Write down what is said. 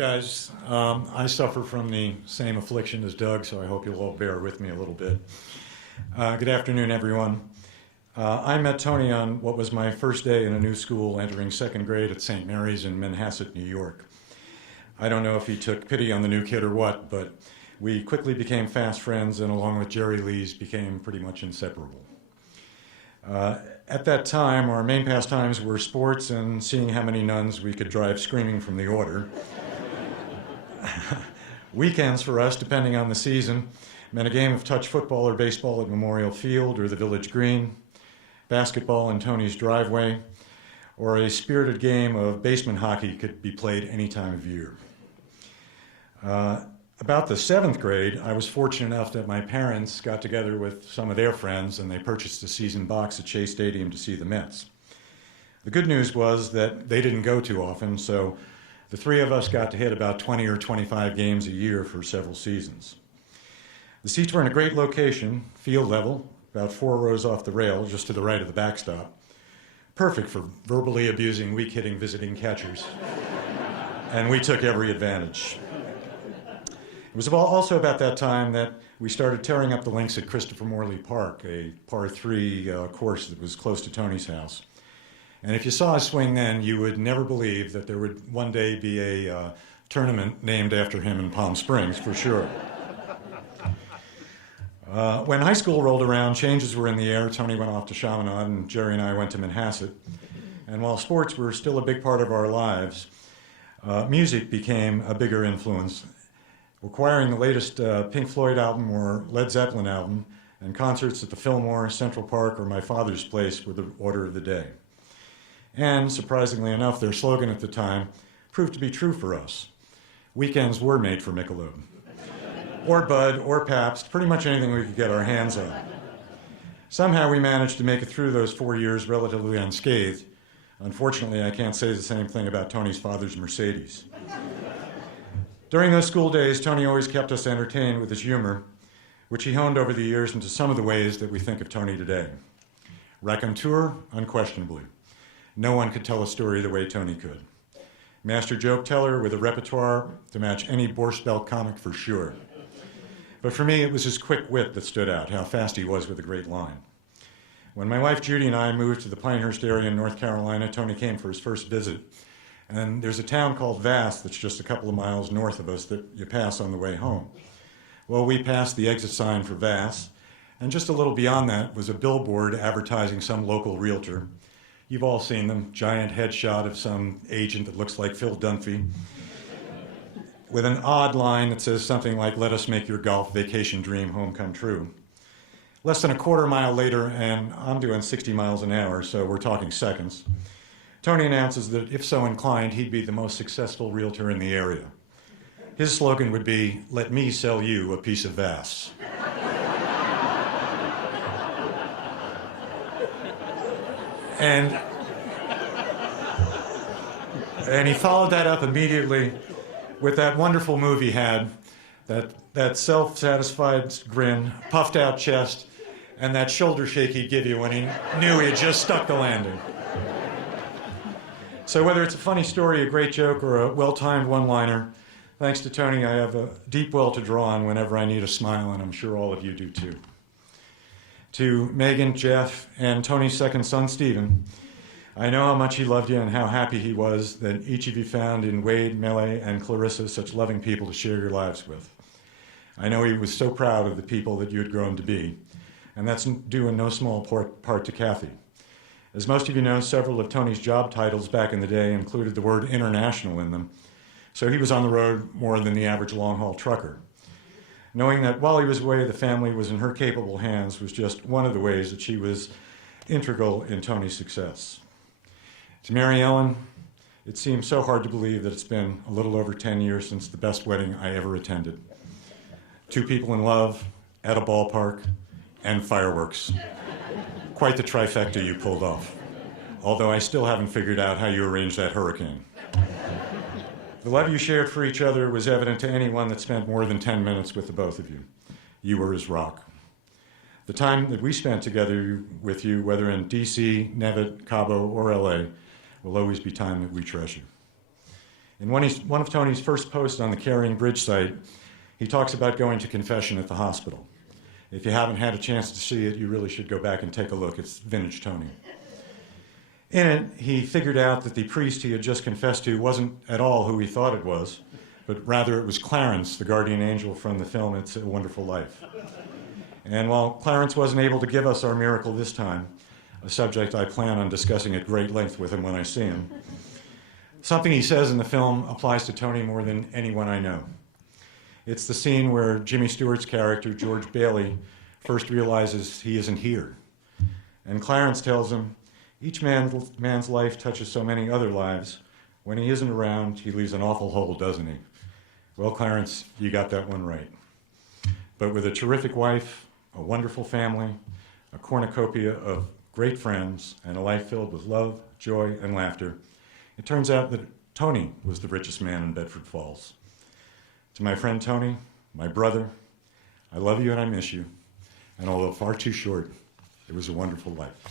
Guys, I suffer from the same affliction as Doug, so I hope you'll all bear with me a little bit. Good afternoon, everyone. I met Tony on what was my first day in a new school, entering second grade at St. Mary's in Manhasset, New York. I don't know if he took pity on the new kid or what, but we quickly became fast friends, and along with Jerry Lee's, became pretty much inseparable. At that time, our main pastimes were sports and seeing how many nuns we could drive screaming from the order. Weekends for us, depending on the season, meant a game of touch football or baseball at Memorial Field or the Village Green, basketball in Tony's driveway, or a spirited game of basement hockey could be played any time of year. About the 7th grade, I was fortunate enough that my parents got together with some of their friends and they purchased a season box at Shea Stadium to see the Mets. The good news was that they didn't go too often, so the three of us got to hit about 20 or 25 games a year for several seasons. The seats were in a great location, field level, about 4 rows off the rail, just to the right of the backstop. Perfect for verbally abusing weak-hitting visiting catchers. And we took every advantage. It was also about that time that we started tearing up the links at Christopher Morley Park, a par 3 course that was close to Tony's house. And if you saw us swing then, you would never believe that there would one day be a tournament named after him in Palm Springs, for sure. When high school rolled around, changes were in the air. Tony went off to Chaminade, and Jerry and I went to Manhasset. And while sports were still a big part of our lives, music became a bigger influence, requiring the latest Pink Floyd album or Led Zeppelin album, and concerts at the Fillmore, Central Park, or my father's place were the order of the day. And, surprisingly enough, their slogan at the time proved to be true for us. Weekends were made for Michelob. Or Bud, or Pabst, pretty much anything we could get our hands on. Somehow we managed to make it through those 4 years relatively unscathed. Unfortunately, I can't say the same thing about Tony's father's Mercedes. During those school days, Tony always kept us entertained with his humor, which he honed over the years into some of the ways that we think of Tony today. Raconteur, unquestionably. No one could tell a story the way Tony could. Master joke teller with a repertoire to match any Borscht Belt comic for sure. But for me, it was his quick wit that stood out, how fast he was with a great line. When my wife Judy and I moved to the Pinehurst area in North Carolina, Tony came for his first visit. And there's a town called Vass that's just a couple of miles north of us that you pass on the way home. Well, we passed the exit sign for Vass, and just a little beyond that was a billboard advertising some local realtor. You've all seen them, giant headshot of some agent that looks like Phil Dunphy, with an odd line that says something like, "Let us make your golf vacation dream home come true." Less than a quarter mile later, and I'm doing 60 miles an hour, so we're talking seconds, Tony announces that if so inclined, he'd be the most successful realtor in the area. His slogan would be, "Let me sell you a piece of Vass." And he followed that up immediately with that wonderful move he had, that self-satisfied grin, puffed out chest, and that shoulder shake he'd give you when he knew he had just stuck the landing. So whether it's a funny story, a great joke, or a well-timed one-liner, thanks to Tony, I have a deep well to draw on whenever I need a smile, and I'm sure all of you do too. To Megan, Jeff, and Tony's second son, Stephen, I know how much he loved you and how happy he was that each of you found in Wade, Mele, and Clarissa such loving people to share your lives with. I know he was so proud of the people that you had grown to be, and that's due in no small part to Kathy. As most of you know, several of Tony's job titles back in the day included the word international in them, so he was on the road more than the average long-haul trucker. Knowing that while he was away, the family was in her capable hands was just one of the ways that she was integral in Tony's success. To Mary Ellen, it seems so hard to believe that it's been a little over 10 years since the best wedding I ever attended. 2 people in love, at a ballpark, and fireworks. Quite the trifecta you pulled off, although I still haven't figured out how you arranged that hurricane. The love you shared for each other was evident to anyone that spent more than 10 minutes with the both of you. You were his rock. The time that we spent together with you, whether in DC, Nevis, Cabo, or LA, will always be time that we treasure. In one of Tony's first posts on the Carrying Bridge site, he talks about going to confession at the hospital. If you haven't had a chance to see it, you really should go back and take a look. It's vintage Tony. In it, he figured out that the priest he had just confessed to wasn't at all who he thought it was, but rather it was Clarence, the guardian angel from the film It's a Wonderful Life. And while Clarence wasn't able to give us our miracle this time, a subject I plan on discussing at great length with him when I see him, something he says in the film applies to Tony more than anyone I know. It's the scene where Jimmy Stewart's character, George Bailey, first realizes he isn't here. And Clarence tells him, each man's life touches so many other lives. When he isn't around, he leaves an awful hole, doesn't he? Well, Clarence, you got that one right. But with a terrific wife, a wonderful family, a cornucopia of great friends, and a life filled with love, joy, and laughter, it turns out that Tony was the richest man in Bedford Falls. To my friend Tony, my brother, I love you and I miss you. And although far too short, it was a wonderful life.